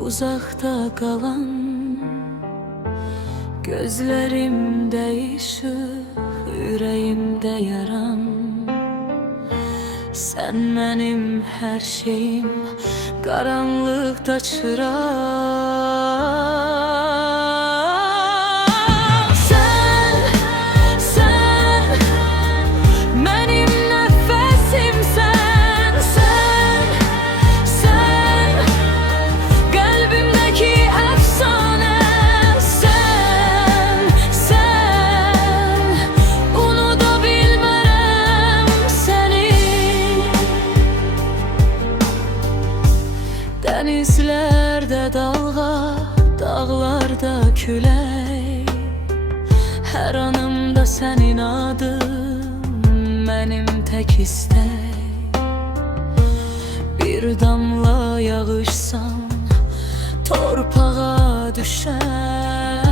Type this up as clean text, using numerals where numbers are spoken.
uzakta qalan gözlərimdə işıq, ürəyimdə yaram. Sən mənim hər şeyim, qaranlıqda çıraq. Sən mənim nəfəsimsən. Sən qəlbimdəki əfsanə. Sən unuda bilmərəm səni. Dənizlərdə dalğa, dağlarda külək, hər anımda sənin adın mənim tək istək. Bir damla yağışsan torpağa düşər.